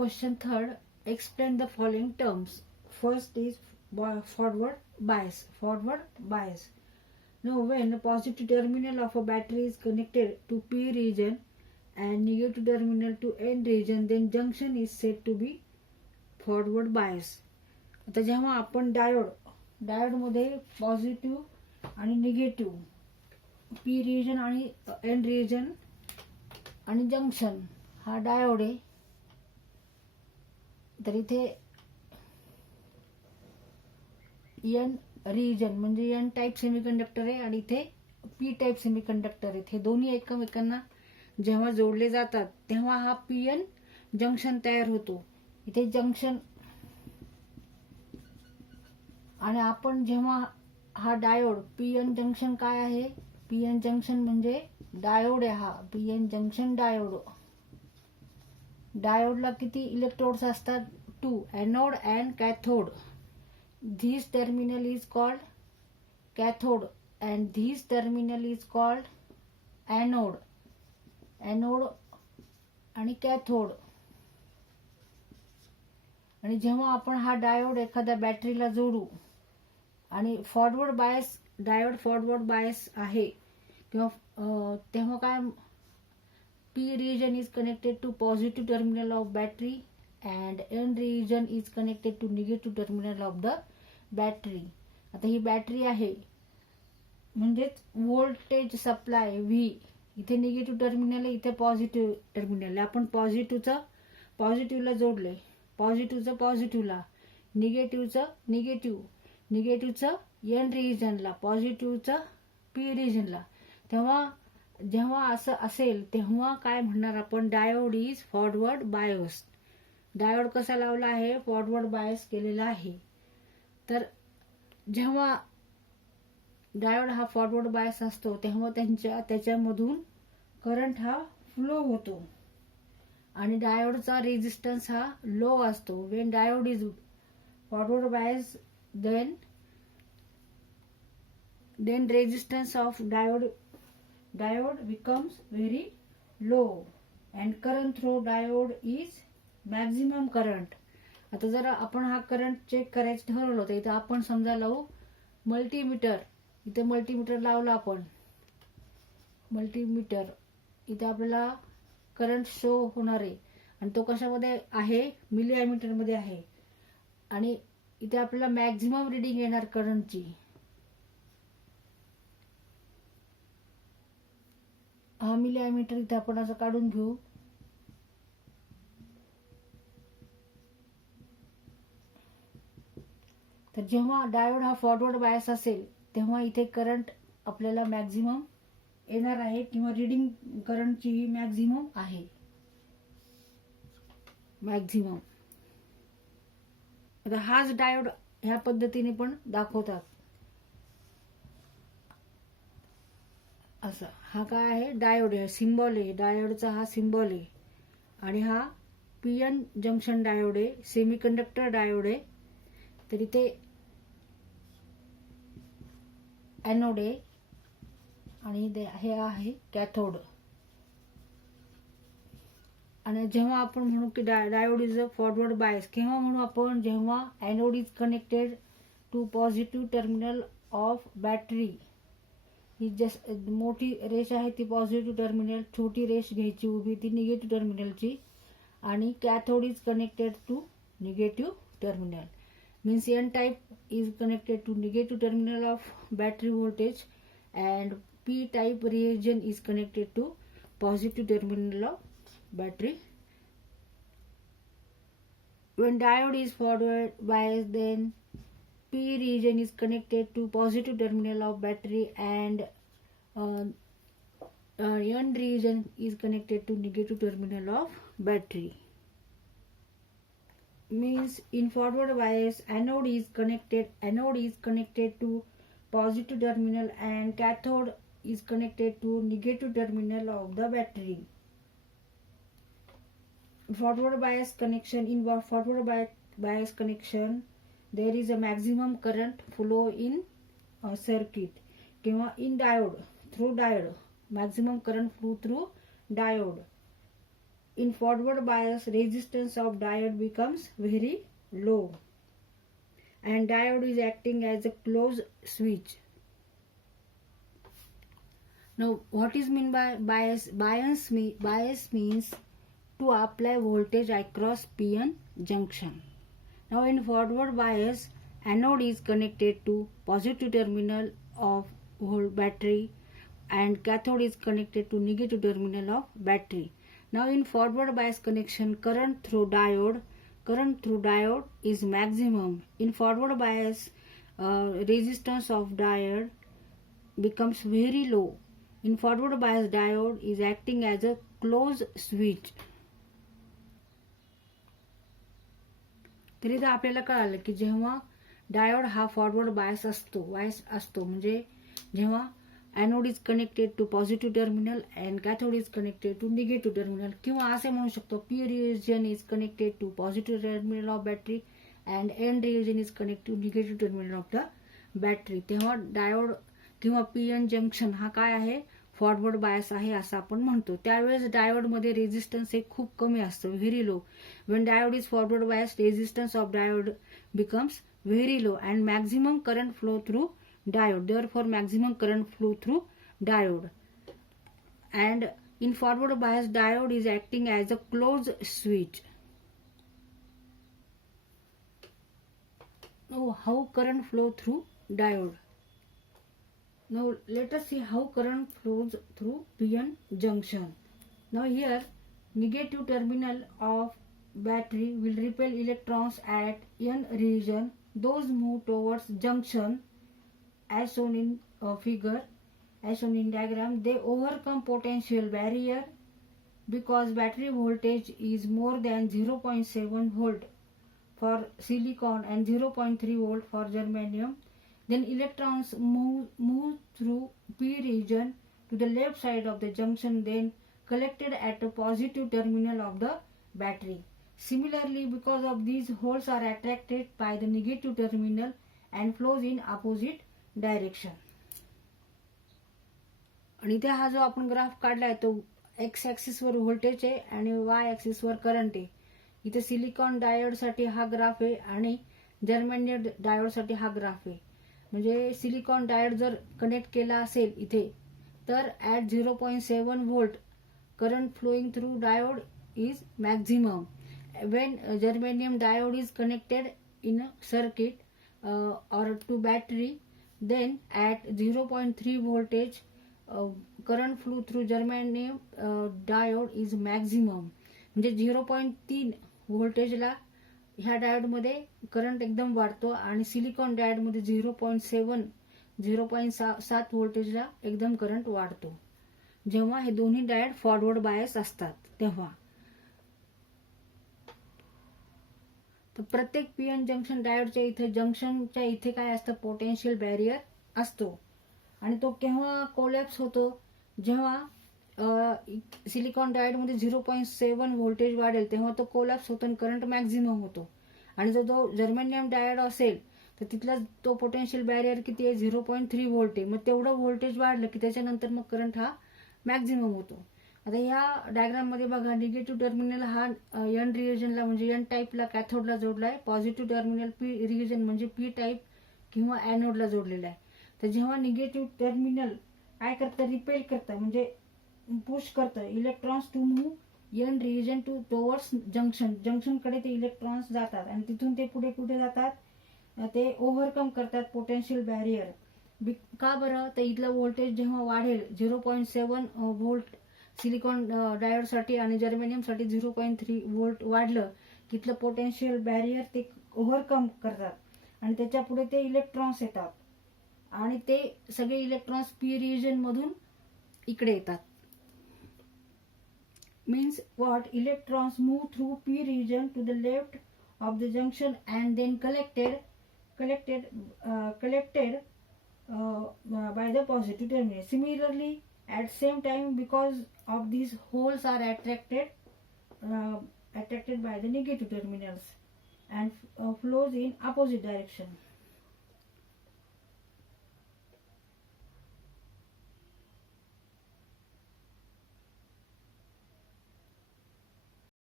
Question third, explain the following terms. First is forward bias. Forward bias. Now, when the positive terminal of a battery is connected to P region and negative terminal to N region, then junction is said to be forward bias. आता जेव्हा आपण डायोडमध्ये positive आणि negative P region आणि N region आणि junction हा diode आहे, तर इथे एन रिजन म्हणजे एन टाईप सेमीकंडक्टर आहे आणि इथे पी टाईप सेमीकंडक्टर आहेत. हे दोन्ही एकमेकांना जेव्हा जोडले जातात तेव्हा हा पी एन जंक्शन तयार होतो. इथे जंक्शन आणि आपण जेव्हा हा डायोड पी एन जंक्शन काय आहे, पी एन जंक्शन म्हणजे डायोड आहे. हा पी एन जंक्शन डायोडला किती इलेक्ट्रोड्स असतात, 2, anode and cathode. This terminal is called cathode and this terminal is called anode. Anode आणि कॅथोड. आणि जेव्हा आपण हा डायोड एखाद्या बॅटरीला जोडू आणि forward bias diode forward bias आहे तेव्हा काय, P region is connected to positive terminal of battery and N region is connected to negative terminal of the battery. आता ही बॅटरी आहे म्हणजेच व्होल्टेज सप्लाय व्ही, इथे निगेटिव्ह टर्मिनल आहे, इथे पॉझिटिव्ह टर्मिनल आहे. आपण पॉझिटिव्हला जोडले, पॉझिटिव्हचं पॉझिटिव्हला, निगेटिव्हचं एन रिजनला, पॉझिटिव्हचं पी रिजनला. तेव्हा जेव्हा असं असेल तेव्हा काय म्हणणार आपण, diode is forward bias. Diode कसा लावला आहे, फॉरवर्ड बायस केलेला आहे. तर जेव्हा डायोड हा फॉरवर्ड बायस असतो तेव्हा त्याच्यामधून करंट हा फ्लो होतो आणि डायोडचा रेजिस्टन्स हा लो असतो. Wien diode is forward bias then resistance of diode becomes very low and current through diode is maximum current. आता जर आपण हा करंट चेक करायचं ठरवलं तर इथं आपण समजा लावू मल्टीमीटर. इथे मल्टीमीटर लावला आपण, मल्टीमीटर इथे आपल्याला करंट शो होणार आहे आणि तो कशामध्ये आहे, मिली एमीटर मध्ये आहे. आणि इथे आपल्याला मॅक्झिमम रिडिंग येणार करंटची. हा मिली एमीटर इथे आपण असं काढून घेऊ. तर जेव्हा डायोड हा फॉरवर्ड बायस असेल तेव्हा इथे करंट आपल्याला मॅक्झिमम येणार आहे किंवा रिडिंग करंटची ही मॅक्झिमम आहे, मॅक्झिमम. आता हाच डायोड ह्या पद्धतीने पण दाखवतात. असं हा काय आहे, डायोड आहे, सिम्बॉल आहे, डायोडचा हा सिम्बॉल आहे. आणि हा पी एन जंक्शन डायोड आहे, सेमीकंडक्टर डायोड आहे. तर इथे एनोड आहे आणि हे आहे कॅथोड. आणि जेव्हा आपण म्हणू की diode is a forward bias, केव्हा म्हणू आपण, जेव्हा anode is connected to positive terminal of battery. ही जस्ट मोठी रेष आहे ती पॉझिटिव्ह टर्मिनल, छोटी रेष घ्यायची उभी ती निगेटिव्ह टर्मिनलची, आणि cathode is connected to negative terminal. Means N type is connected to negative terminal of battery voltage and P type reagent is connected to positive terminal of battery. When diode is forward bias, then P region is connected to positive terminal of battery and N region is connected to negative terminal of battery. Means in forward bias anode is connected to positive terminal and cathode is connected to negative terminal of the battery. Forward bias connection, in forward bias connection there is a maximum current flow in a circuit किंवा in diode, through diode, maximum current flow through diode. in forward bias, resistance of diode becomes very low, and diode is acting as a closed switch. Now, what is meant by bias? Bias means to apply voltage across p-n junction. Now, in forward bias, anode is connected to positive terminal of battery and cathode is connected to negative terminal of battery. Now, in forward bias connection, current through diode is maximum. In forward bias, resistance of diode becomes very low. In forward bias, diode is acting as a closed switch. तरी तर आपल्याला कळालं की जेव्हा diode हा forward bias असतो म्हणजे जेव्हा anode is connected to positive terminal and cathode is connected to negative terminal, किंवा असे म्हणू शकतो P region is connected to positive terminal of battery and N region is connected to negative terminal of the battery, तेव्हा diode किंवा P N junction हा काय आहे, forward bias आहे असं आपण म्हणतो. त्यावेळेस डायोडमध्ये रेझिस्टन्स हे खूप कमी असतं, very low. When diode is forward bias, resistance of diode becomes very low and maximum current flow through diode, therefore maximum current flow through diode. And in forward bias, diode is acting as a closed switch. Now, how current flow through diode? Now, let us see how current flows through p-n junction. Now, here negative terminal of battery will repel electrons at n region. Those move towards junction as shown in figure, as shown in diagram. They overcome potential barrier because battery voltage is more than 0.7 volt for silicon and 0.3 volt for germanium. Then electrons move through p region to the left side of the junction, then collected at the positive terminal of the battery. Similarly, because of these, holes are attracted by the negative terminal and flows in opposite direction. आणि इथे हा जो आपण graph काढलाय तो x axis वर voltage आहे आणि वाय ऍक्सिस वर करंट आहे. इथे सिलिकॉन डायोड साठी हा ग्राफ आहे आणि जर्मेनियम डायोड साठी हा ग्राफ आहे. म्हणजे सिलिकॉन डायोड जर कनेक्ट केला असेल इथे तर at 0.7 volt current flowing through diode is maximum. When germanium diode is connected in circuit or to battery, then at 0.3 voltage current flow through germanium diode is maximum. म्हणजे 0.3 व्होल्टेजला ह्या diode मध्ये current एकदम वाढतो आणि सिलिकॉन डायोड मध्ये 0.7 व्होल्टेजला एकदम करंट वाढतो जेव्हा हे दोन्ही डायोड फॉरवर्ड बायस असतात तेव्हा. तर प्रत्येक पीएन जंक्शन डायोडच्या इथे जंक्शनच्या इथे काय असतं, पोटेन्शियल बॅरियर असतो आणि तो केव्हा कोलॅप्स होतो, जेव्हा सिलिकॉन डायोड मध्ये 0.7 व्होल्टेज वाढेल तेव्हा तो कोलॅप्स होतो आणि करंट मॅक्झिमम होतो. आणि जर तो जर्मेनियम डायोड असेल तर तिथला तो पोटेन्शियल बॅरियर किती आहे, 0.3 व्होल्ट आहे. मग तेवढं व्होल्टेज वाढलं की त्याच्यानंतर मग करंट हा मॅक्झिमम होतो. आता ह्या डायग्राम मध्ये बघा, निगेटिव्ह टर्मिनल हा एन रिजनला म्हणजे एन टाईपला कॅथोडला जोडलाय, पॉझिटिव्ह टर्मिनल पी रिजन म्हणजे पी टाईप किंवा एनोडला जोडलेला आहे. तर जेव्हा निगेटिव्ह टर्मिनल काय करतं, रिपेल करतं म्हणजे पुश करतं electrons to move N region to towards junction. जंक्शनकडे ते इलेक्ट्रॉन्स जातात आणि तिथून ते पुढे कुठे जातात, ते ओव्हरकम करतात पोटेन्शियल बॅरियर. का बरं, तर इथलं व्होल्टेज जेव्हा वाढेल 0.7 व्होल्ट सिलिकॉन डायोड साठी आणि जर्मेनियम साठी 0.3 व्होल्ट वाढलं की इथलं पोटेन्शियल बॅरियर ते ओव्हरकम करतात आणि त्याच्या पुढे ते इलेक्ट्रॉन्स येतात आणि ते सगळे इलेक्ट्रॉन्स पी रिजन मधून इकडे येतात. Means what, electrons move through P region to the left of the junction and then collected by the positive terminal. Similarly, at same time, because of these holes are attracted by the negative terminals and flows in opposite direction.